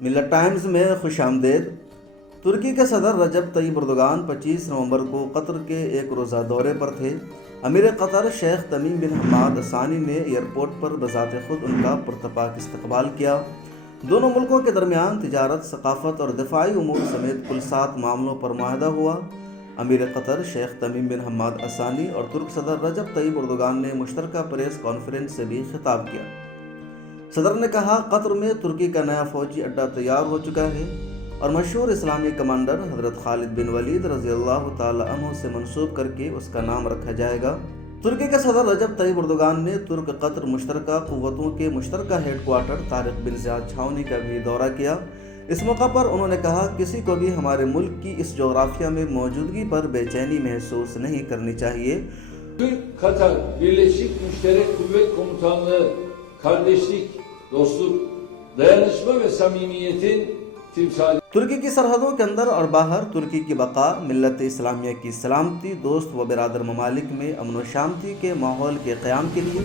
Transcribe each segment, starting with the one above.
ملت ٹائمز میں خوش آمدید۔ ترکی کے صدر رجب طیب اردوغان 25 نومبر کو قطر کے ایک روزہ دورے پر تھے۔ امیر قطر شیخ تمیم بن حماد الثانی نے ایئرپورٹ پر بذات خود ان کا پرتپاک استقبال کیا۔ دونوں ملکوں کے درمیان تجارت، ثقافت اور دفاعی امور سمیت کل 7 معاملوں پر معاہدہ ہوا۔ امیر قطر شیخ تمیم بن حماد الثانی اور ترک صدر رجب طیب اردوغان نے مشترکہ پریس کانفرنس سے بھی خطاب کیا۔ صدر نے کہا، قطر میں ترکی کا نیا فوجی اڈہ تیار ہو چکا ہے اور مشہور اسلامی کمانڈر حضرت خالد بن ولید رضی اللہ تعالی عنہ سے منسوب کر کے اس کا نام رکھا جائے گا۔ ترکی کے صدر رجب طیب اردوغان نے ترک قطر مشترکہ قوتوں کے مشترکہ ہیڈ کوارٹر طارق بن زیاد چھاونی کا بھی دورہ کیا۔ اس موقع پر انہوں نے kہا، کسی کو بھی ہمارے ملک کی اس جغرافیہ میں موجودگی پر بے چینی محسوس نہیں کرنی چاہیے۔ Katar Birleşik Müşterek Kuvvet Komutanlığı kardeşlik, dostluk, dayanışma ve samimiyetin timsali. ترکی کی سرحدوں کے اندر اور باہر ترکی کی بقا، ملت اسلامیہ کی سلامتی، دوست و برادر ممالک میں امن و شانتی کے ماحول کے قیام کے لیے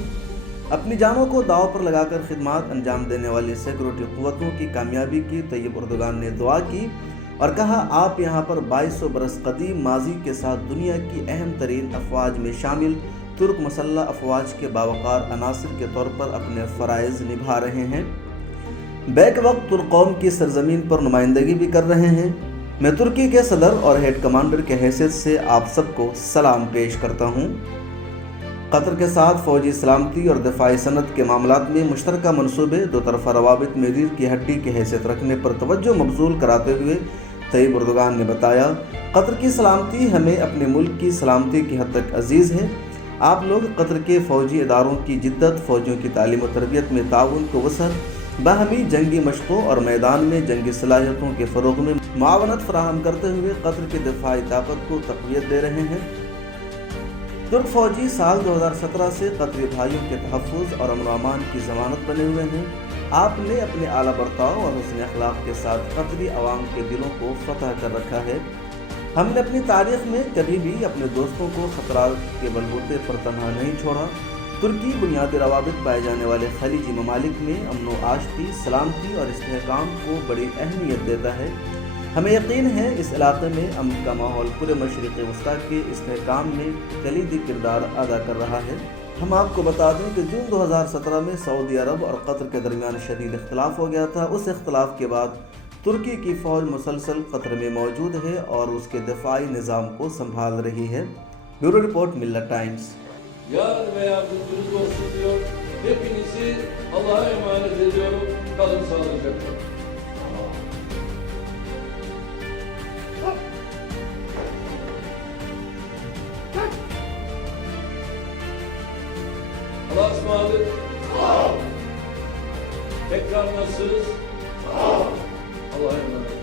اپنی جانوں کو داؤ پر لگا کر خدمات انجام دینے والی سیکورٹی قوتوں کی کامیابی کی طیب اردوغان نے دعا کی اور کہا، آپ یہاں پر 2200 برس قدیم ماضی کے ساتھ دنیا کی اہم ترین افواج میں شامل ترک مسلح افواج کے باوقار عناصر کے طور پر اپنے فرائض نبھا رہے ہیں، بیک وقت ترک قوم کی سرزمین پر نمائندگی بھی کر رہے ہیں۔ میں ترکی کے صدر اور ہیڈ کمانڈر کے حیثیت سے آپ سب کو سلام پیش کرتا ہوں۔ قطر کے ساتھ فوجی سلامتی اور دفاعی صنعت کے معاملات میں مشترکہ منصوبے دو طرفہ روابط میں ریڑھ کی ہڈی کی حیثیت رکھنے پر توجہ مبذول کراتے ہوئے طیب اردوغان نے بتایا، قطر کی سلامتی ہمیں اپنے ملک کی سلامتی کی حد تک عزیز ہے۔ آپ لوگ قطر کے فوجی اداروں کی جدت، فوجیوں کی تعلیم و تربیت میں تعاون کو وسعت، باہمی جنگی مشقوں اور میدان میں جنگی صلاحیتوں کے فروغ میں معاونت فراہم کرتے ہوئے قطر کی دفاعی طاقت کو تقویت دے رہے ہیں۔ ترک فوجی سال 2017 سے قطری بھائیوں کے تحفظ اور امن و امان کی ضمانت بنے ہوئے ہیں۔ آپ نے اپنے اعلیٰ برتاؤ اور حسن اخلاق کے ساتھ قطری عوام کے دلوں کو فتح کر رکھا ہے۔ ہم نے اپنی تاریخ میں کبھی بھی اپنے دوستوں کو خطرات کے بلبوتے پر تنہا نہیں چھوڑا۔ ترکی بنیادی روابط پائے جانے والے خلیجی ممالک میں امن و آشتی، سلامتی اور استحکام کو بڑی اہمیت دیتا ہے۔ ہمیں یقین ہے اس علاقے میں امن کا ماحول پورے مشرق وسطیٰ کے استحکام میں کلیدی کردار ادا کر رہا ہے۔ ہم آپ کو بتا دیں کہ جون 2017 میں سعودی عرب اور قطر کے درمیان شدید اختلاف ہو گیا تھا۔ اس اختلاف کے بعد ترکی کی فوج مسلسل قطر میں موجود ہے اور اس کے دفاعی نظام کو سنبھال رہی ہے۔ بیورو رپورٹ، ملت Times. Yar ve yardımcınız olsun diyor. Hepinizi Allah'a emanet ediyorum. Kalın sağlıcakla. Allah'a ısmarladık. Tekrar nasılsınız? Allah'a emanet.